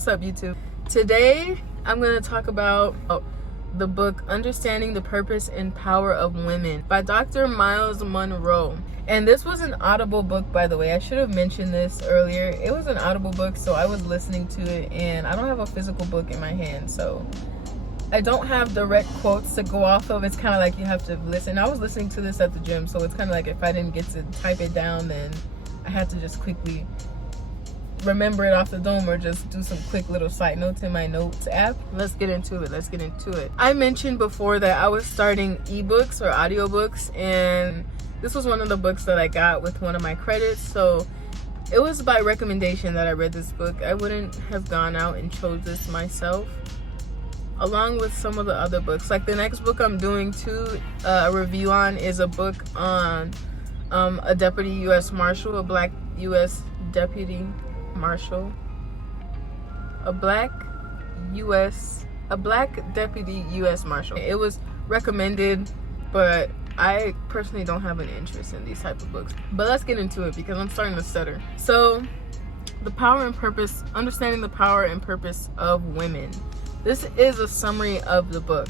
What's up, YouTube? Today I'm going to talk about the book Understanding the Purpose and Power of Women by Dr. Myles Munroe. And this was an Audible book, by the way. I should have mentioned this earlier. It was an Audible book, so I was listening to it, and I don't have a physical book in my hand, so I don't have direct quotes to go off of. It's kind of like you have to listen. I was listening to this at the gym, so it's kind of like if I didn't get to type it down, then I had to just quickly remember it off the dome or just do some quick little side notes in my notes app. Let's get into it. I mentioned before that I was starting ebooks or audiobooks, and this was one of the books that I got with one of my credits. So it was by recommendation that I read this book. I wouldn't have gone out and chose this myself, along with some of the other books. Like the next book I'm doing a review on is a book on a deputy U.S. Marshal, a black U.S. deputy Marshal, a black deputy U.S. Marshal. It was recommended, but I personally don't have an interest in these type of books. But let's get into it because I'm starting to stutter. So, the power and purpose, understanding the power and purpose of women. This is a summary of the book.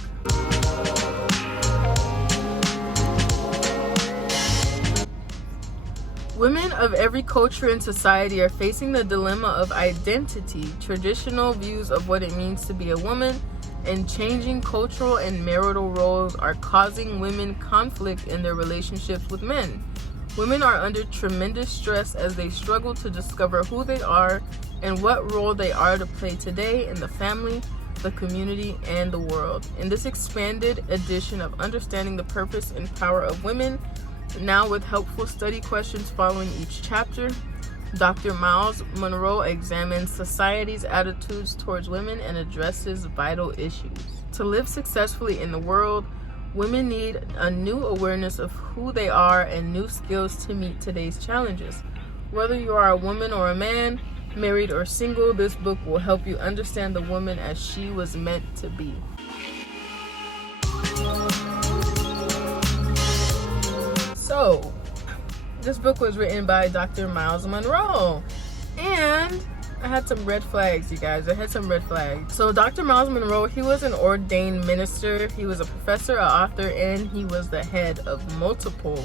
Women of every culture and society are facing the dilemma of identity, traditional views of what it means to be a woman, and changing cultural and marital roles are causing women conflict in their relationships with men. Women are under tremendous stress as they struggle to discover who they are and what role they are to play today in the family, the community, and the world. In this expanded edition of Understanding the Purpose and Power of Women, now with helpful study questions following each chapter, Dr. Myles Munroe examines society's attitudes towards women and addresses vital issues. To live successfully in the world, women need a new awareness of who they are and new skills to meet today's challenges. Whether you are a woman or a man, married or single, this book will help you understand the woman as she was meant to be. So, this book was written by Dr. Myles Munroe, and I had some red flags, you guys. So Dr. Myles Munroe, he was an ordained minister. He was a professor, an author, and he was the head of multiple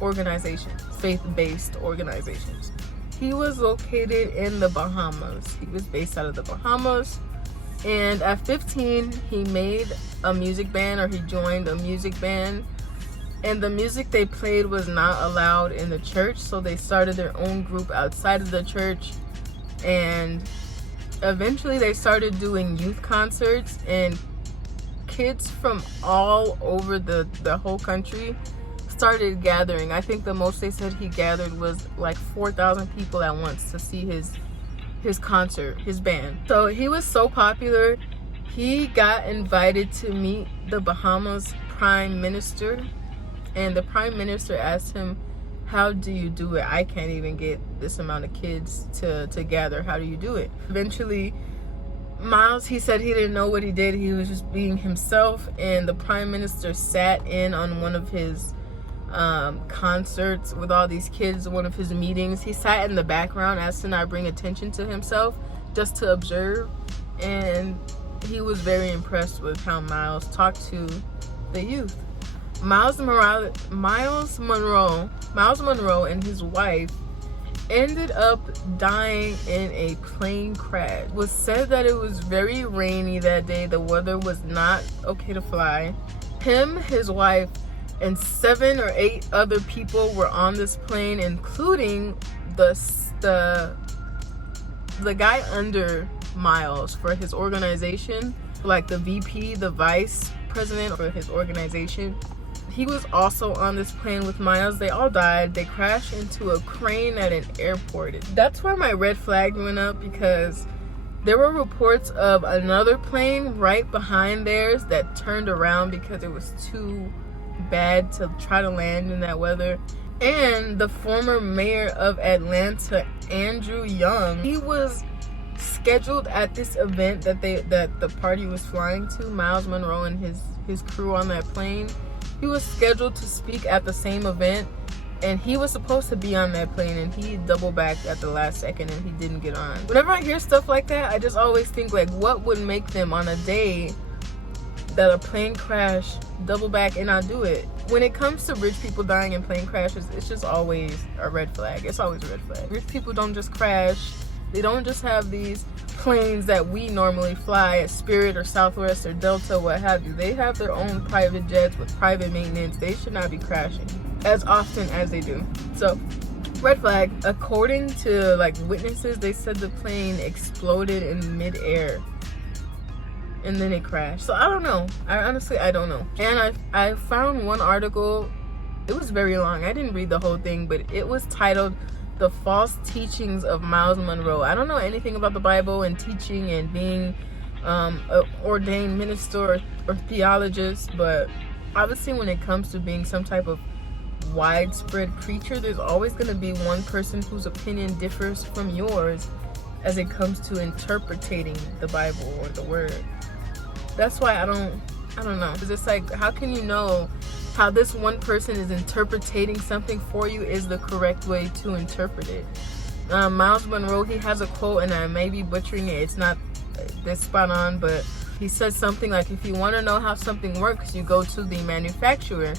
organizations, faith-based organizations. He was located in the Bahamas. He was based out of the Bahamas. And at 15, he made a music band, or he joined a music band. And the music they played was not allowed in the church, so they started their own group outside of the church. And eventually they started doing youth concerts, and kids from all over the whole country started gathering. I think the most they said he gathered was like 4,000 people at once to see his concert, his band. So he was so popular, he got invited to meet the Bahamas Prime Minister. And the Prime Minister asked him, how do you do it? I can't even get this amount of kids to gather. How do you do it? Eventually, Myles, he said he didn't know what he did. He was just being himself. And the Prime Minister sat in on one of his concerts with all these kids, one of his meetings. He sat in the background as to not bring attention to himself, just to observe. And he was very impressed with how Myles talked to the youth. Myles Munroe and his wife ended up dying in a plane crash. It was said that it was very rainy that day. The weather was not okay to fly. Him, his wife, and 7 or 8 other people were on this plane, including the guy under Myles for his organization, like the VP, the vice president for his organization. He was also on this plane with Myles. They all died. They crashed into a crane at an airport. That's where my red flag went up, because there were reports of another plane right behind theirs that turned around because it was too bad to try to land in that weather. And the former mayor of Atlanta, Andrew Young, he was scheduled at this event that the party was flying to, Myles Munroe and his crew on that plane. He was scheduled to speak at the same event, and he was supposed to be on that plane, and he double backed at the last second and he didn't get on. Whenever I hear stuff like that, I just always think, like, what would make them on a day that a plane crash double back and not do it? When it comes to rich people dying in plane crashes, it's just always a red flag. It's always a red flag. Rich people don't just crash. They don't just have these planes that we normally fly at Spirit or Southwest or Delta, what have you. They have their own private jets with private maintenance. They should not be crashing as often as they do. So, red flag. According to like witnesses, they said the plane exploded in midair and then it crashed. So I don't know. I don't know. And I found one article. It was very long. I didn't read the whole thing, but it was titled "The False Teachings of Myles Munroe." I don't know anything about the Bible and teaching and being an ordained minister or theologist, but obviously when it comes to being some type of widespread preacher, there's always going to be one person whose opinion differs from yours as it comes to interpreting the Bible or the word. That's why I don't know. It's just like, how can you know how this one person is interpreting something for you is the correct way to interpret it? Myles Munroe, he has a quote, and I may be butchering it. It's not this spot on, but he says something like, if you want to know how something works, you go to the manufacturer.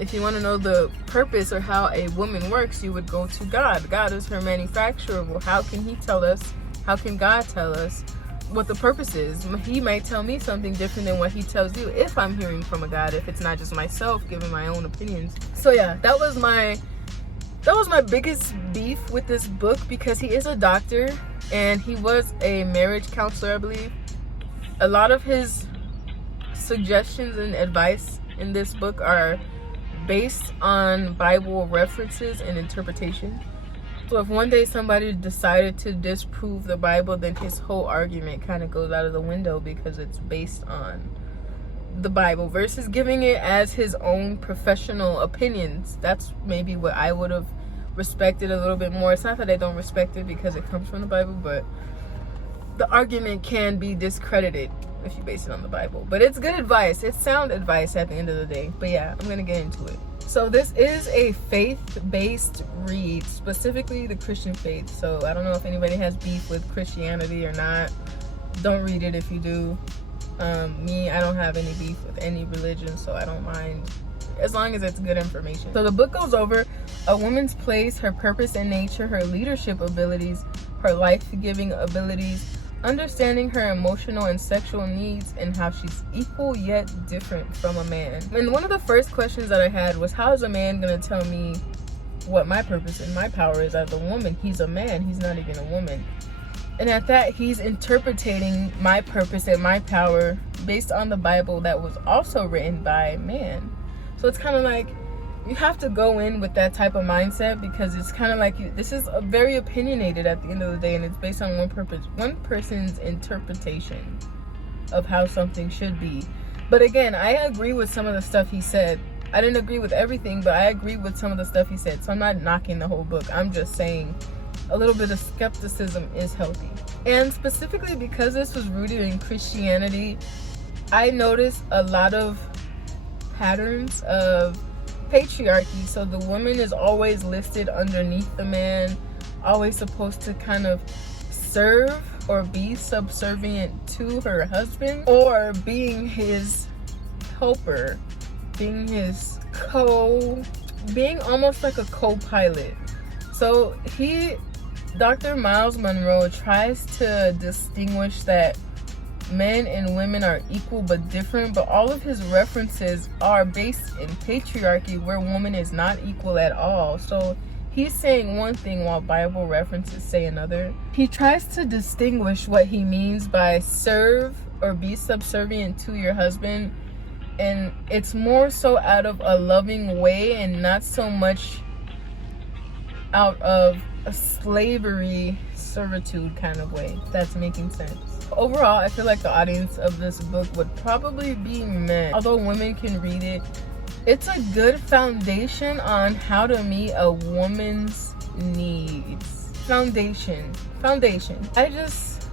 If you want to know the purpose or how a woman works, you would go to God. God is her manufacturer. Well, how can he tell us? How can God tell us what the purpose is? He might tell me something different than what he tells you if I'm hearing from a God, if it's not just myself giving my own opinions. So yeah, that was my biggest beef with this book, because he is a doctor and he was a marriage counselor, I believe. A lot of his suggestions and advice in this book are based on Bible references and interpretation. So if one day somebody decided to disprove the Bible, then his whole argument kind of goes out of the window, because it's based on the Bible versus giving it as his own professional opinions. That's maybe what I would have respected a little bit more. It's not that I don't respect it because it comes from the Bible, but the argument can be discredited if you base it on the Bible. But it's good advice. It's sound advice at the end of the day. But yeah, I'm gonna get into it. So this is a faith-based read, specifically the Christian faith. So I don't know if anybody has beef with Christianity or not. Don't read it if you do. Me, I don't have any beef with any religion, so I don't mind as long as it's good information. So the book goes over a woman's place, her purpose in nature, her leadership abilities, her life-giving abilities, understanding her emotional and sexual needs, and how she's equal yet different from a man. And one of the first questions that I had was, how is a man gonna tell me what my purpose and my power is as a woman? He's a man, he's not even a woman. And at that, he's interpreting my purpose and my power based on the Bible that was also written by a man. So it's kind of like, you have to go in with that type of mindset, because it's kind of like, this is a very opinionated at the end of the day, and it's based on one person's interpretation of how something should be. But again, I agree with some of the stuff he said. I didn't agree with everything, but I agree with some of the stuff he said. So I'm not knocking the whole book. I'm just saying a little bit of skepticism is healthy. And specifically because this was rooted in Christianity, I noticed a lot of patterns of patriarchy. So the woman is always listed underneath the man, always supposed to kind of serve or be subservient to her husband, or being his helper, being his being almost like a co-pilot. So Dr. Myles Munroe tries to distinguish that men and women are equal but different, but all of his references are based in patriarchy, where woman is not equal at all. So he's saying one thing while Bible references say another. He tries to distinguish what he means by serve or be subservient to your husband, and it's more so out of a loving way and not so much out of a slavery, servitude kind of way. If that's making sense. Overall, I feel like the audience of this book would probably be men. Although women can read it, it's a good foundation on how to meet a woman's needs. Foundation. I just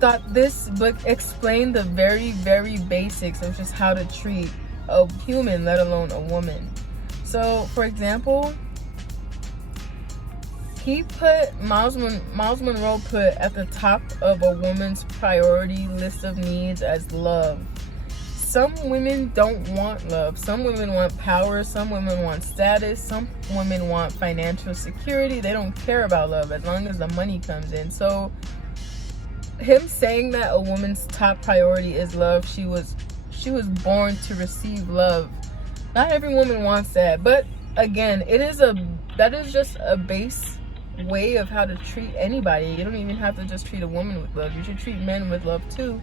thought this book explained the very, very basics of just how to treat a human, let alone a woman. So, for example, Miles Monroe put at the top of a woman's priority list of needs as love. Some women don't want love. Some women want power. Some women want status. Some women want financial security. They don't care about love as long as the money comes in. So him saying that a woman's top priority is love, she was born to receive love. Not every woman wants that, but again, that is just a base way of how to treat anybody. You don't even have to just treat a woman with love. You should treat men with love too.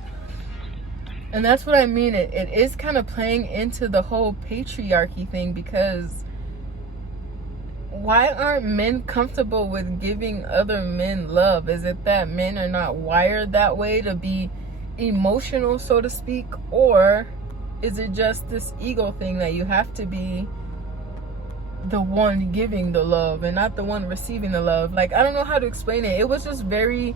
And that's what I mean. It is kind of playing into the whole patriarchy thing, because why aren't men comfortable with giving other men love? Is it that men are not wired that way to be emotional, so to speak? Or is it just this ego thing that you have to be the one giving the love and not the one receiving the love? Like, I don't know how to explain it. It was just very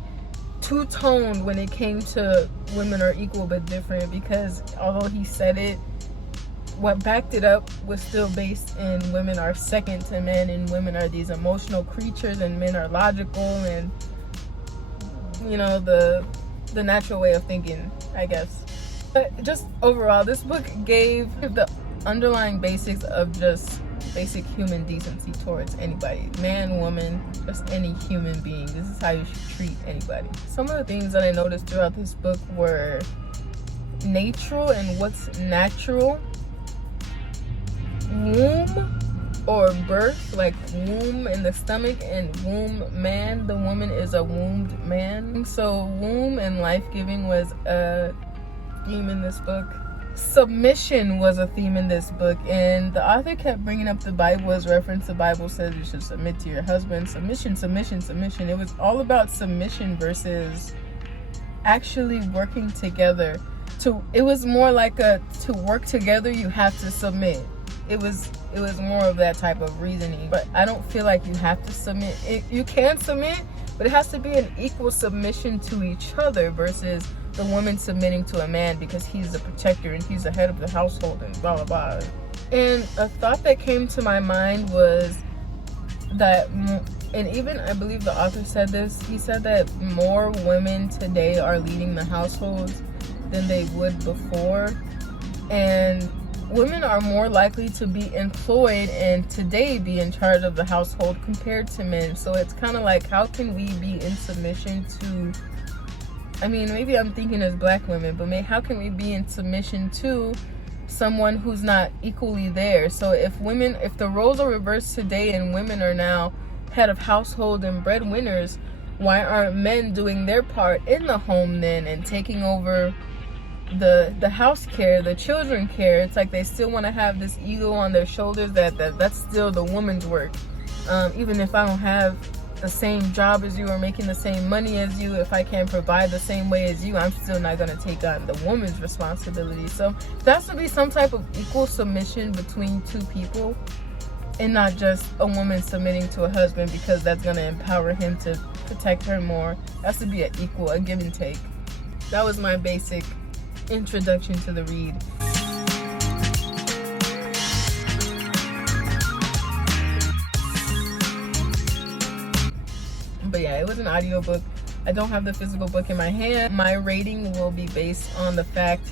two-toned when it came to women are equal but different, because although he said it, what backed it up was still based in women are second to men, and women are these emotional creatures, and men are logical, and you know, the natural way of thinking, I guess. But just overall, this book gave the underlying basics of just basic human decency towards anybody, man, woman, just any human being. This is how you should treat anybody. Some of the things that I noticed throughout this book were natural and what's natural. Womb or birth, like womb in the stomach, and womb man, the woman is a wombed man. So womb and life-giving was a theme in this book. Submission was a theme in this book, and the author kept bringing up the Bible as reference. The Bible says you should submit to your husband. Submission, submission, submission. It was all about submission versus actually working together. It was more like to work together, you have to submit. It was more of that type of reasoning. But I don't feel like you have to submit. You can submit, but it has to be an equal submission to each other versus the woman submitting to a man because he's the protector and he's the head of the household and blah blah blah. And a thought that came to my mind was that, and even I believe the author said this, he said that more women today are leading the households than they would before, and women are more likely to be employed and today be in charge of the household compared to men. So it's kind of like, how can we be in submission to, I mean, maybe I'm thinking as black women, but how can we be in submission to someone who's not equally there? So if the roles are reversed today and women are now head of household and breadwinners, why aren't men doing their part in the home then and taking over the house care, the children care? It's like they still want to have this ego on their shoulders that's still the woman's work. Even if I don't have the same job as you or making the same money as you, if I can't provide the same way as you, I'm still not going to take on the woman's responsibility. So there has to be some type of equal submission between two people, and not just a woman submitting to a husband because that's going to empower him to protect her more. It has to be a give and take. That was my basic introduction to the read. But yeah, it was an audiobook. I don't have the physical book in my hand. My rating will be based on the fact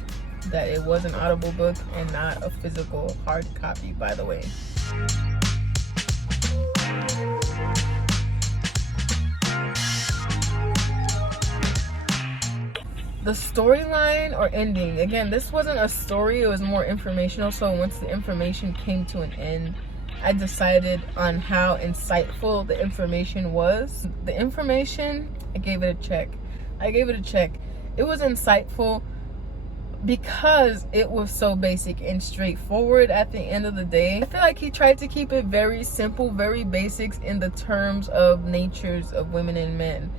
that it was an audible book and not a physical hard copy, by the way. The storyline or ending, again, this wasn't a story, it was more informational. So once the information came to an end, I decided on how insightful the information was. The information, I gave it a check. It was insightful because it was so basic and straightforward at the end of the day. I feel like he tried to keep it very simple, very basics in the terms of natures of women and men.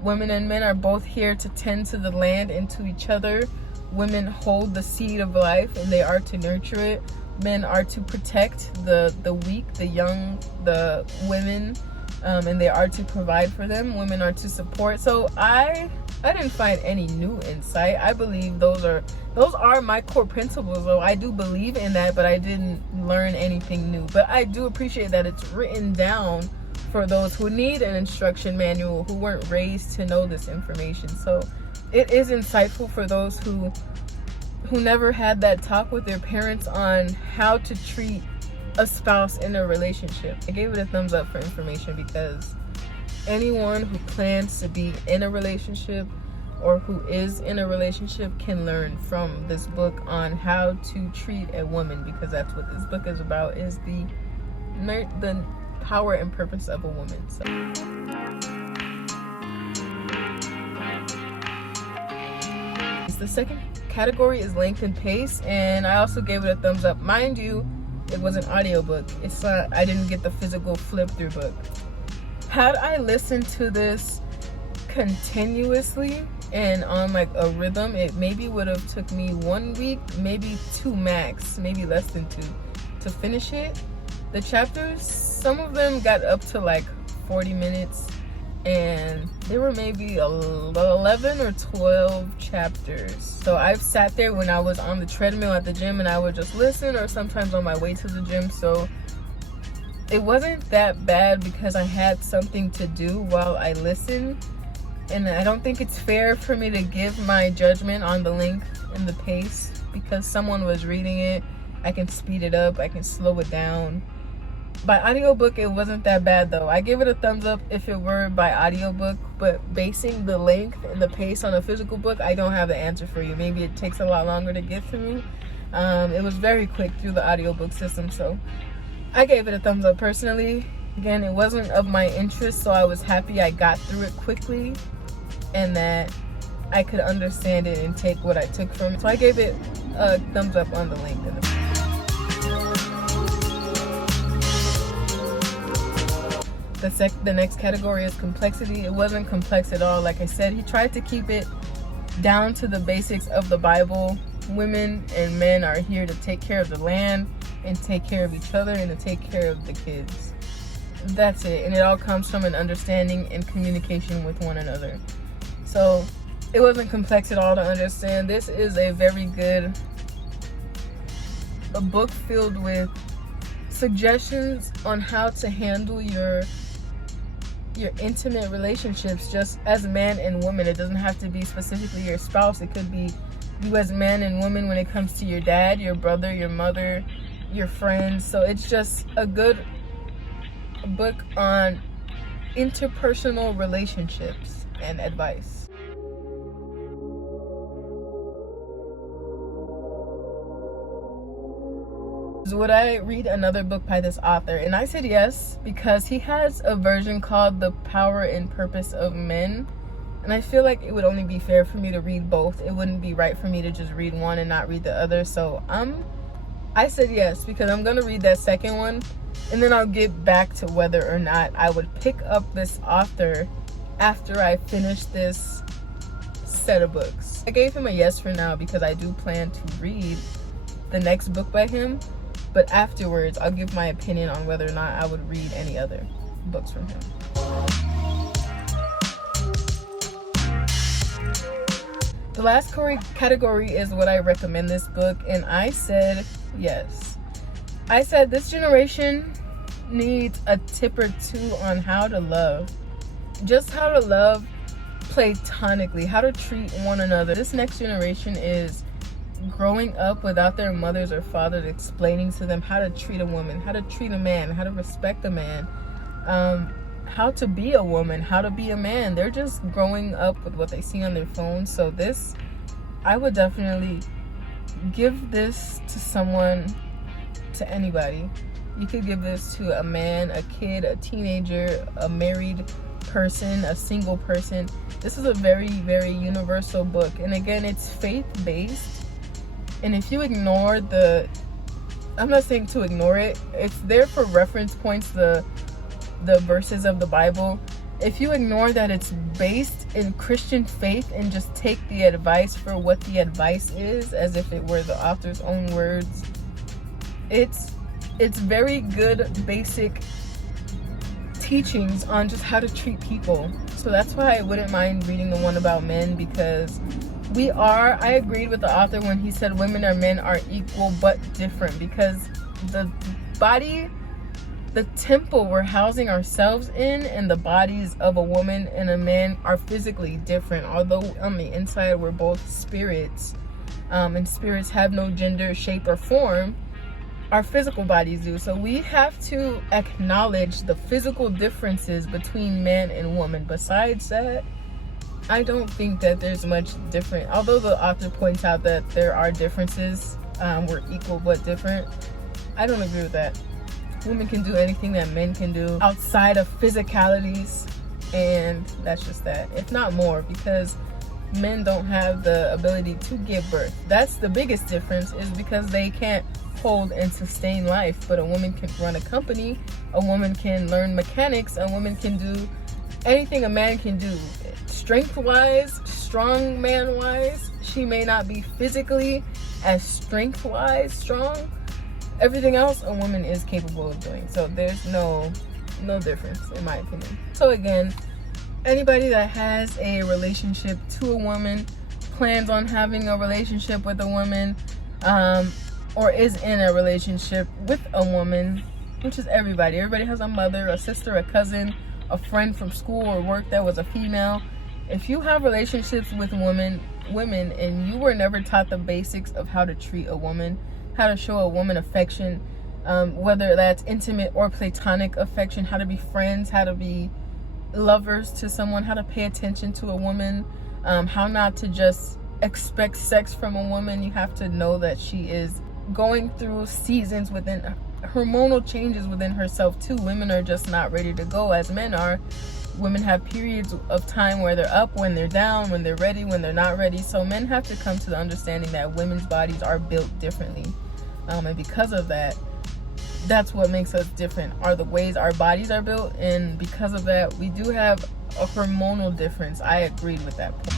Women and men are both here to tend to the land and to each other. Women hold the seed of life and they are to nurture it. Men are to protect the weak, the young, the women, and they are to provide for them. Women are to support. So I didn't find any new insight. I believe those are my core principles. So I do believe in that, but I didn't learn anything new. But I do appreciate that it's written down for those who need an instruction manual, who weren't raised to know this information. So it is insightful for those who never had that talk with their parents on how to treat a spouse in a relationship. I gave it a thumbs up for information, because anyone who plans to be in a relationship or who is in a relationship can learn from this book on how to treat a woman, because that's what this book is about, is the power and purpose of a woman. So the second category is length and pace, and I also gave it a thumbs up. Mind you, it was an audiobook. It's not, I didn't get the physical flip through book. Had I listened to this continuously and on like a rhythm, it maybe would have took me 1 week, maybe 2 max, maybe less than 2, to finish it. The chapters, some of them got up to like 40 minutes, and there were maybe 11 or 12 chapters. So I've sat there when I was on the treadmill at the gym, and I would just listen, or sometimes on my way to the gym. So it wasn't that bad because I had something to do while I listened. And I don't think it's fair for me to give my judgment on the length and the pace because someone was reading it. I can speed it up, I can slow it down. By audiobook, it wasn't that bad though. I give it a thumbs up if it were by audiobook, but basing the length and the pace on a physical book, I don't have the answer for you. Maybe it takes a lot longer to get through. It was very quick through the audiobook system, so I gave it a thumbs up personally. Again, it wasn't of my interest, so I was happy I got through it quickly and that I could understand it and take what I took from it. So I gave it a thumbs up on the length and the pace. The next category is complexity. It wasn't complex at all. Like I said, he tried to keep it down to the basics of the Bible. Women and men are here to take care of the land and take care of each other and to take care of the kids. That's it. And it all comes from an understanding and communication with one another. So it wasn't complex at all to understand. This is a very good book filled with suggestions on how to handle your intimate relationships, just as man and woman. It doesn't have to be specifically your spouse. It could be you as man and woman when it comes to your dad, your brother, your mother, your friends. So it's just a good book on interpersonal relationships and advice. Would I read another book by this author? And I said yes, because he has a version called The Power and Purpose of Men, and I feel like it would only be fair for me to read both. It wouldn't be right for me to just read one and not read the other. So I said yes, because I'm gonna read that second one, and then I'll get back to whether or not I would pick up this author after I finish this set of books. I gave him a yes for now because I do plan to read the next book by him. But afterwards, I'll give my opinion on whether or not I would read any other books from him. The last category is what I recommend this book, and I said yes. I said this generation needs a tip or two on how to love. Just how to love platonically, how to treat one another. This next generation is growing up without their mothers or fathers explaining to them how to treat a woman, how to treat a man, how to respect a man, how to be a woman, how to be a man. They're just growing up with what they see on their phones. So this, I would definitely give this to someone, to anybody. You could give this to a man, a kid, a teenager, a married person, a single person. This is a very, very universal book. And again, it's faith-based. And if you ignore I'm not saying to ignore it, it's there for reference points, the verses of the Bible. If you ignore that it's based in Christian faith and just take the advice for what the advice is, as if it were the author's own words, it's very good basic teachings on just how to treat people. So that's why I wouldn't mind reading the one about men, because I agreed with the author when he said women and men are equal but different, because the the temple we're housing ourselves in and the bodies of a woman and a man are physically different. Although on the inside we're both spirits, and spirits have no gender, shape, or form, our physical bodies do. So we have to acknowledge the physical differences between man and woman. Besides that, I don't think that there's much different. Although the author points out that there are differences, we're equal but different. I don't agree with that. Women can do anything that men can do outside of physicalities, and that's just that, if not more, because men don't have the ability to give birth. That's the biggest difference, is because they can't hold and sustain life. But a woman can run a company, a woman can learn mechanics, a woman can do anything a man can do. Strength wise, strong man wise, she may not be physically as strength wise strong. Everything else a woman is capable of doing. So there's no difference, in my opinion. So again, anybody that has a relationship to a woman, plans on having a relationship with a woman, or is in a relationship with a woman, which is everybody. Everybody has a mother, a sister, a cousin, a friend from school or work that was a female. If you have relationships with women, and you were never taught the basics of how to treat a woman, how to show a woman affection, whether that's intimate or platonic affection, how to be friends, how to be lovers to someone, how to pay attention to a woman, how not to just expect sex from a woman. You have to know that she is going through seasons within hormonal changes within herself too. Women are just not ready to go as men are. Women have periods of time where they're up, when they're down, when they're ready, when they're not ready. So men have to come to the understanding that women's bodies are built differently. And because of that, that's what makes us different, are the ways our bodies are built. And because of that, we do have a hormonal difference. I agreed with that point.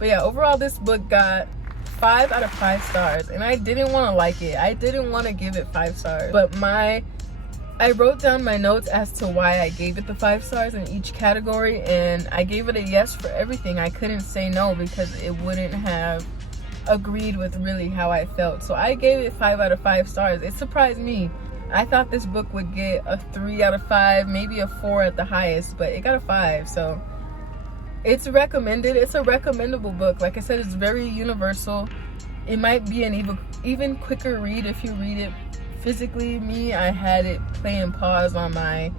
But yeah, overall this book got 5 out of 5 stars. And I didn't want to like it. I didn't want to give it 5 stars. But I wrote down my notes as to why I gave it the 5 stars in each category. And I gave it a yes for everything. I couldn't say no because it wouldn't have agreed with really how I felt. So I gave it 5 out of 5 stars. It surprised me. I thought this book would get a 3 out of 5, maybe a 4 at the highest, but it got a 5. So it's recommended. It's a recommendable book. Like I said, it's very universal. It might be an even quicker read if you read it physically. Me, I had it play and pause on my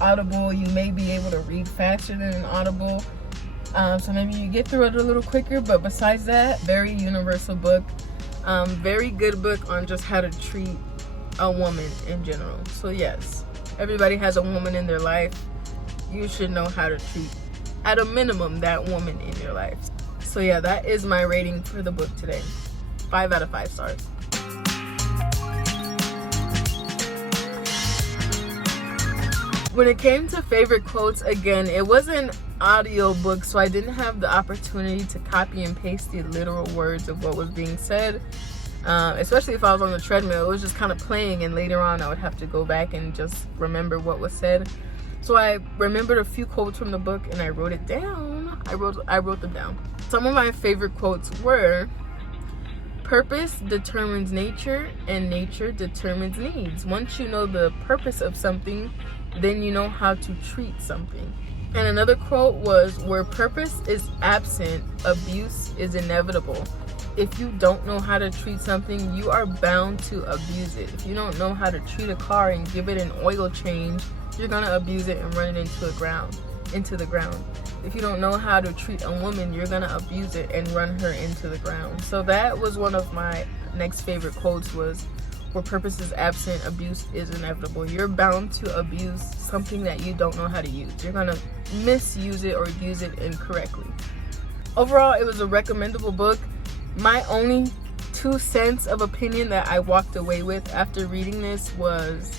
Audible. You may be able to read faster than an Audible. So maybe you get through it a little quicker, but besides that, very universal book. Very good book on just how to treat a woman in general. So yes, everybody has a woman in their life. You should know how to treat, at a minimum, that woman in your life. So yeah, that is my rating for the book today. 5 out of 5 stars. When it came to favorite quotes, again, it was an audio book, so I didn't have the opportunity to copy and paste the literal words of what was being said, especially if I was on the treadmill. It was just kind of playing, and later on I would have to go back and just remember what was said. So I remembered a few quotes from the book and I wrote it down. I wrote them down. Some of my favorite quotes were, "Purpose determines nature and nature determines needs. Once you know the purpose of something, then you know how to treat something." And another quote was, "Where purpose is absent, abuse is inevitable. If you don't know how to treat something, you are bound to abuse it. If you don't know how to treat a car and give it an oil change, you're gonna abuse it and run it into the ground. If you don't know how to treat a woman, you're gonna abuse it and run her into the ground." So that was one of my next favorite quotes, was, "Where purpose is absent, abuse is inevitable." You're bound to abuse something that you don't know how to use. You're gonna misuse it or use it incorrectly. Overall, it was a recommendable book. My only 2 cents of opinion that I walked away with after reading this was,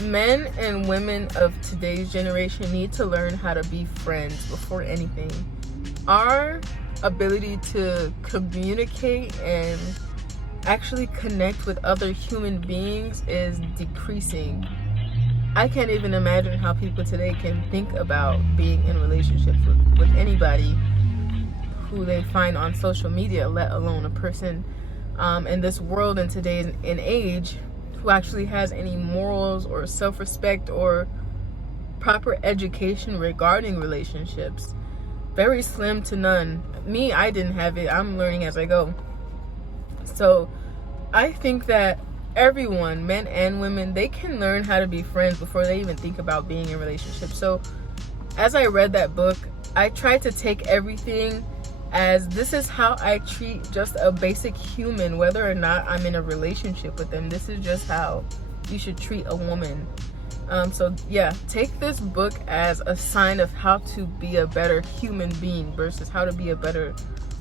men and women of today's generation need to learn how to be friends before anything. Our ability to communicate and actually connect with other human beings is decreasing. I can't even imagine how people today can think about being in relationships with anybody who they find on social media, let alone a person in this world in today's age who actually has any morals or self-respect or proper education regarding relationships. Very slim to none. Me, I didn't have it. I'm learning as I go. So I think that everyone, men and women, they can learn how to be friends before they even think about being in a relationship. So as I read that book, I tried to take everything as this is how I treat just a basic human, whether or not I'm in a relationship with them. This is just how you should treat a woman. So yeah, take this book as a sign of how to be a better human being versus how to be a better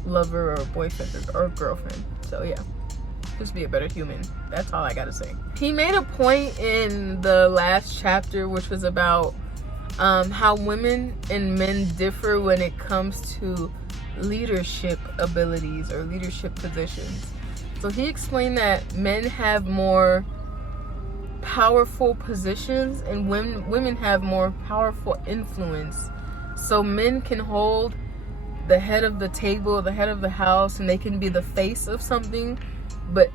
lover or boyfriend or girlfriend. So yeah, just be a better human. That's all I gotta say. He made a point in the last chapter, which was about how women and men differ when it comes to leadership abilities or leadership positions. So he explained that men have more powerful positions and women have more powerful influence. So men can hold the head of the table, the head of the house, and they can be the face of something, but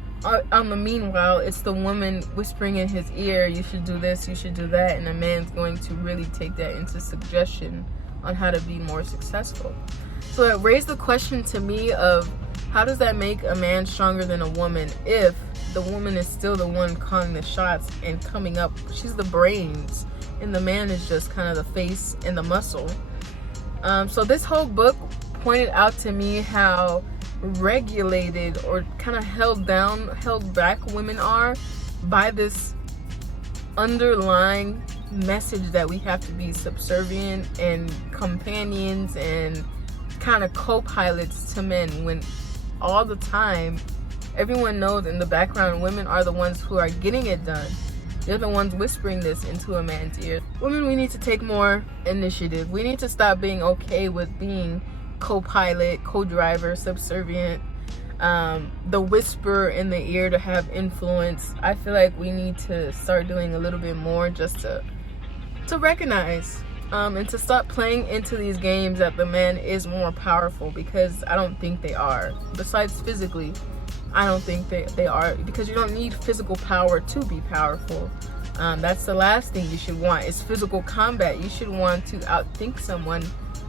on the meanwhile it's the woman whispering in his ear, you should do this, you should do that, and a man's going to really take that into suggestion on how to be more successful. So it raised the question to me of how does that make a man stronger than a woman if the woman is still the one calling the shots and coming up, she's the brains, and the man is just kind of the face and the muscle. So this whole book pointed out to me how regulated or kind of held back women are by this underlying message that we have to be subservient and companions and kind of co-pilots to men, when all the time everyone knows in the background women are the ones who are getting it done. They're the ones whispering this into a man's ear. Women, we need to take more initiative. We need to stop being okay with being co-pilot, co-driver, subservient, the whisper in the ear to have influence. I feel like we need to start doing a little bit more just to recognize and to stop playing into these games that the man is more powerful, because I don't think they are. Besides physically, I don't think they are, because you don't need physical power to be powerful. That's the last thing you should want, is physical combat. You should want to outthink someone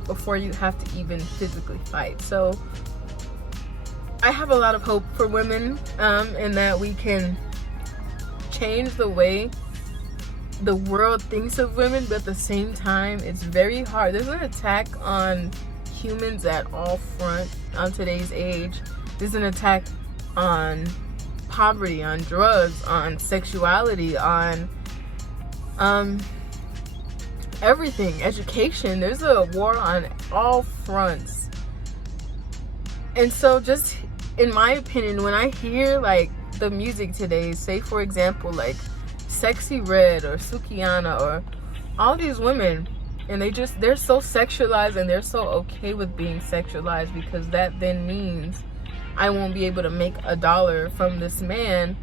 before you have to even physically fight. So I have a lot of hope for women, in that we can change the way the world thinks of women, but at the same time it's very hard. There's an attack on humans at all front on today's age. There's an attack on poverty, on drugs, on sexuality, on everything, education. There's a war on all fronts. And so just in my opinion, when I hear like the music today, say for example like Sexy Red or Sukihana or all these women, and they're so sexualized and they're so okay with being sexualized, because that then means I won't be able to make $1 from this man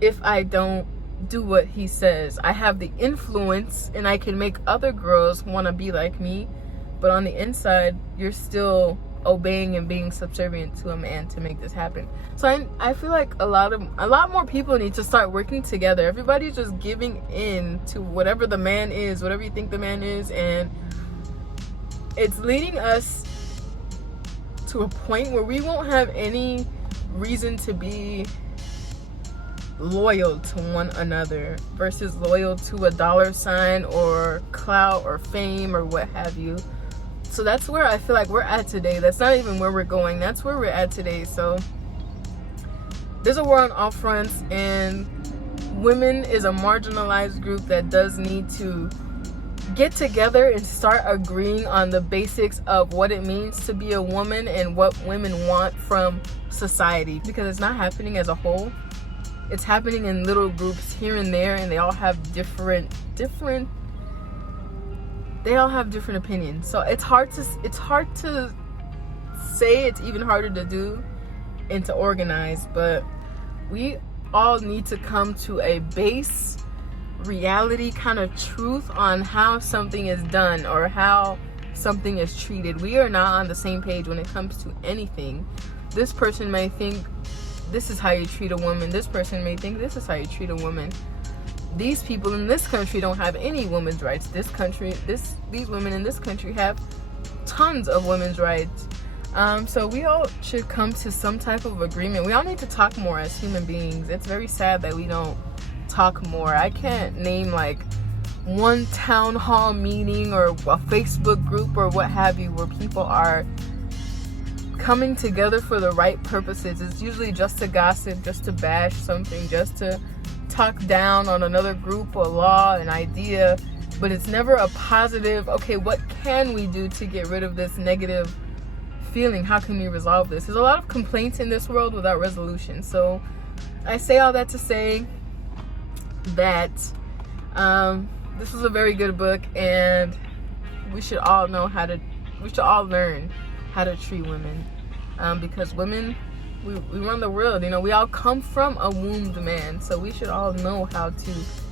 if I don't do what he says. I have the influence and I can make other girls want to be like me, but on the inside you're still obeying and being subservient to a man to make this happen. So I feel like a lot more people need to start working together. Everybody's just giving in to whatever the man is, whatever you think the man is, and it's leading us to a point where we won't have any reason to be loyal to one another versus loyal to a $sign or clout or fame or what have you. So that's where I feel like we're at today. That's not even where we're going. That's where we're at today. So there's a war on all fronts, and women is a marginalized group that does need to get together and start agreeing on the basics of what it means to be a woman and what women want from society, because it's not happening as a whole. It's happening in little groups here and there, and they all have different opinions. So it's hard to say, it's even harder to do and to organize, but we all need to come to a base reality kind of truth on how something is done or how something is treated. We are not on the same page when it comes to anything. This person may think this is how you treat a woman. This person may think this is how you treat a woman. These people in this country don't have any women's rights. These women in this country have tons of women's rights. So we all should come to some type of agreement. We all need to talk more as human beings. It's very sad that we don't talk more. I can't name like one town hall meeting or a Facebook group or what have you where people are coming together for the right purposes. It's usually just to gossip, just to bash something, just to talk down on another group or law, an idea, but it's never a positive, okay, what can we do to get rid of this negative feeling? How can we resolve this? There's a lot of complaints in this world without resolution. So I say all that to say that this was a very good book, and we should all learn how to treat women, because women, we run the world. You know, we all come from a wombed man, so we should all know how to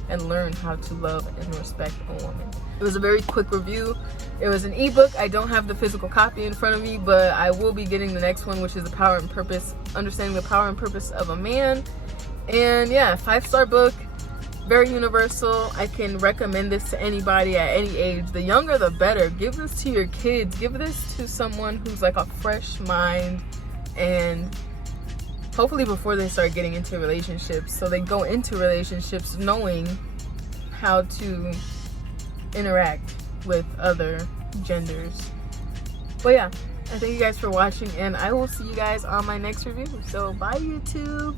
and learn how to love and respect a woman. It was a very quick review. It was an ebook. I don't have the physical copy in front of me, but I will be getting the next one, which is Understanding the Power and Purpose of a Man. And yeah, 5-star book, very universal. I can recommend this to anybody at any age. The younger the better. Give this to your kids. Give this to someone who's like a fresh mind, and hopefully before they start getting into relationships, so they go into relationships knowing how to interact with other genders. But yeah, I thank you guys for watching, and I will see you guys on my next review. So bye, YouTube.